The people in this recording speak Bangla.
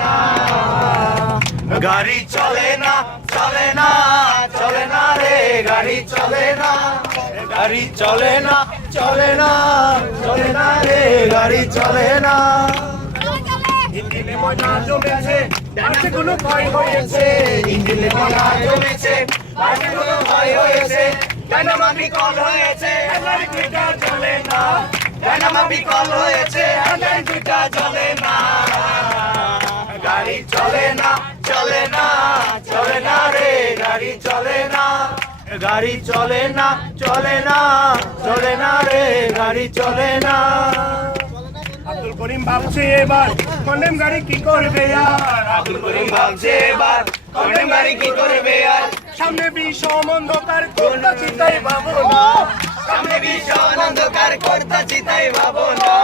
না, গাড়ি চলে না, চলে না, চলে না রে, গাড়ি চলে না, গাড়ি চলে না, চলে না, চলে না রে, গাড়ি চলে না। ইঞ্জিনে ময়লা জমেছে, পার্টগুলো ক্ষয় হয়েছে, ইঞ্জিনে ময়লা জমেছে, পার্টগুলো ক্ষয় হয়েছে, ডায়নামা বিকল হয়েছে, হেডলাইট দুইটা জ্বলে না, ডায়নামা বিকল হয়েছে, হেডলাইট দুইটা জ্বলে না, গাড়ি চলে না, চলে না, চলে না রে, গাড়ি চলে না, গাড়ি চলে না, চলে না, চলে না রে, গাড়ি চলে না। আব্দুল করিম ভাবছে এবার কন্ডেম গাড়ি কি করবে আর, আব্দুল করিম ভাবছে এবার কন্ডেম গাড়ি কি করবে আর, সামনে বিষম অন্ধকার কোনটা চিন্তাই ভাবো না, সামনে ভীষণ অন্ধকার করতেছি তাই ভাবো না।